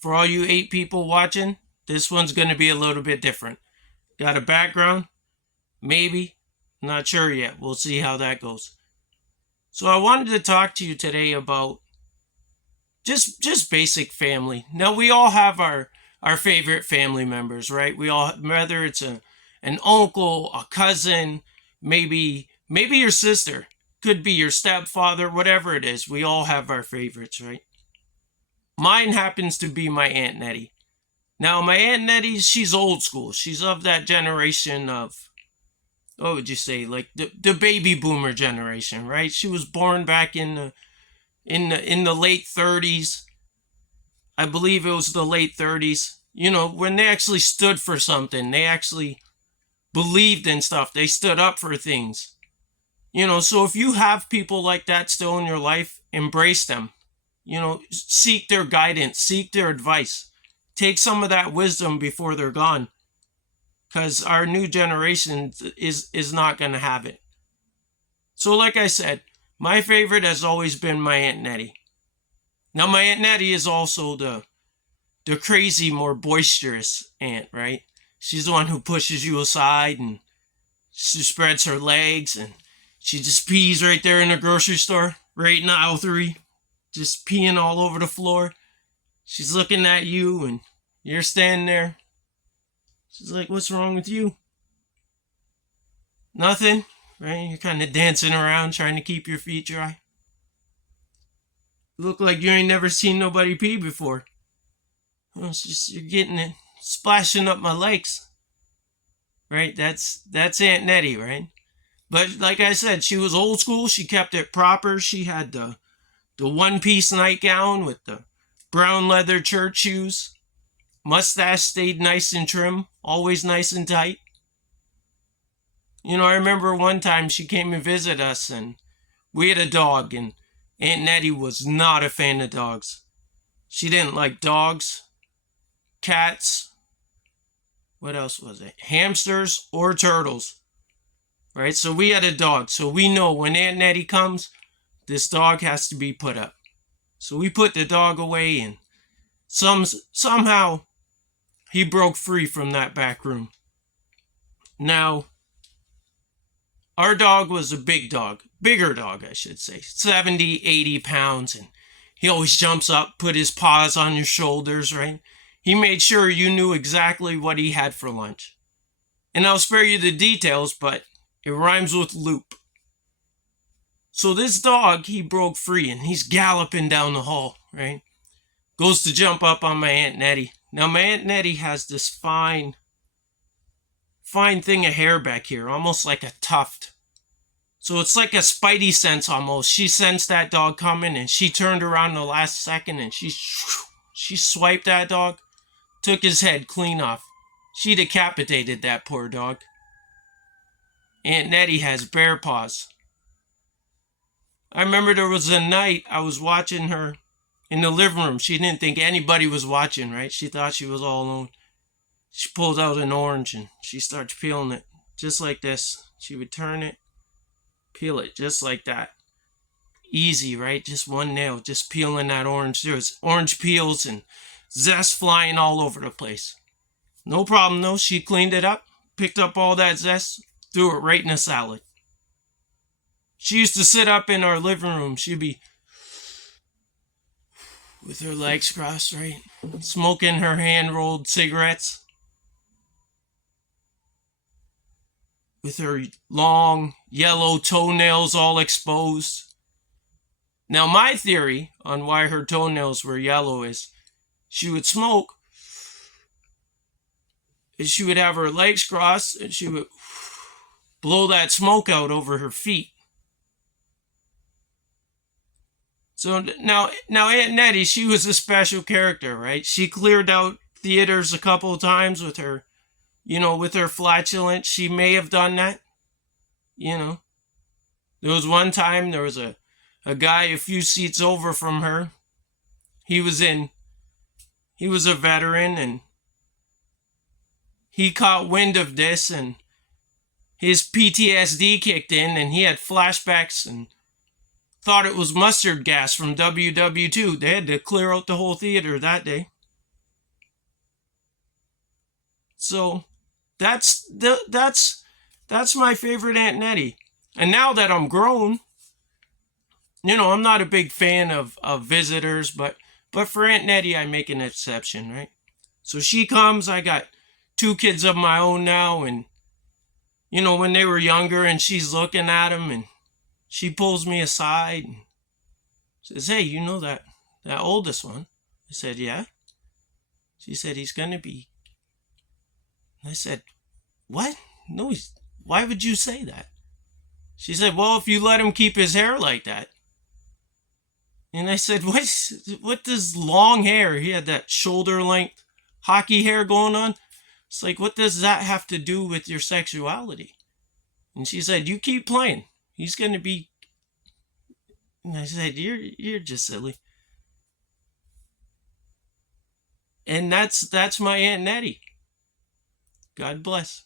For all you 8 people watching, this one's going to be a little bit different. Got a background? Maybe. Not sure yet. We'll see how that goes. So I wanted to talk to you today about just basic family. Now we all have our favorite family members, right? We all, whether it's an uncle, a cousin, maybe your sister, could be your stepfather, whatever it is. We all have our favorites, right? Mine happens to be my Aunt Nettie. Now, my Aunt Nettie, she's old school. She's of that generation of, what would you say, like the baby boomer generation, right? She was born back in the late 30s. I believe it was the late 30s. You know, when they actually stood for something, they actually believed in stuff. They stood up for things. You know, so if you have people like that still in your life, embrace them. You know, seek their guidance, seek their advice. Take some of that wisdom before they're gone. Because our new generation is not going to have it. So like I said, my favorite has always been my Aunt Nettie. Now my Aunt Nettie is also the crazy, more boisterous aunt, right? She's the one who pushes you aside and she spreads her legs and she just pees right there in the grocery store, right in aisle 3, just peeing all over the floor. She's looking at you and you're standing there. She's like, what's wrong with you? Nothing, right? You're kind of dancing around trying to keep your feet dry. You look like you ain't never seen nobody pee before. Well, it's just, you're getting it, splashing up my legs. Right? That's Aunt Nettie, right? But like I said, she was old school. She kept it proper. She had the one-piece nightgown with the brown leather church shoes. Mustache stayed nice and trim, always nice and tight. You know, I remember one time she came and visited us and we had a dog and Aunt Nettie was not a fan of dogs. She didn't like dogs, cats, what else was it? Hamsters or turtles. Right? So we had a dog. So we know when Aunt Nettie comes, this dog has to be put up. So we put the dog away and somehow he broke free from that back room. Now, our dog was a bigger dog, I should say, 70, 80 pounds, and he always jumps up, put his paws on your shoulders, right? He made sure you knew exactly what he had for lunch. And I'll spare you the details, but it rhymes with loop. So this dog, he broke free, and he's galloping down the hall, right? Goes to jump up on my Aunt Nettie. Now, my Aunt Nettie has this fine thing of hair back here, almost like a tuft. So it's like a spidey sense almost. She sensed that dog coming and she turned around the last second and she swiped that dog, took his head clean off. She decapitated that poor dog. Aunt Nettie has bear paws. I remember there was a night I was watching her in the living room. She didn't think anybody was watching, right? She thought she was all alone. She pulled out an orange and she starts peeling it just like this. She would turn it, peel it just like that. Easy, right? Just one nail, just peeling that orange. There's orange peels and zest flying all over the place. No problem though. She cleaned it up, picked up all that zest, threw it right in a salad. She used to sit up in our living room. She'd be with her legs crossed, right? Smoking her hand-rolled cigarettes. With her long yellow toenails all exposed. Now my theory on why her toenails were yellow is she would smoke and she would have her legs crossed and she would blow that smoke out over her feet. So now Aunt Nettie, she was a special character, right? She cleared out theaters a couple of times with her, with her flatulence. She may have done that, There was one time there was a guy a few seats over from her. He was a veteran and he caught wind of this and his PTSD kicked in and he had flashbacks and thought it was mustard gas from WW2. They had to clear out the whole theater that day. So that's my favorite Aunt Nettie. And now that I'm grown, I'm not a big fan of visitors, but for Aunt Nettie, I make an exception, right? So she comes. I got two kids of my own now, and when they were younger, and she's looking at them, and she pulls me aside and says, "Hey, you know that oldest one?" I said, "Yeah." She said, "He's gonna be." I said, "What? No, he's. Why would you say that?" She said, "Well, if you let him keep his hair like that." And I said, What does long hair? He had that shoulder length hockey hair going on. It's like, what does that have to do with your sexuality? And she said, "You keep playing. He's going to be." And I said, You're just silly." And that's my Aunt Nettie. God bless.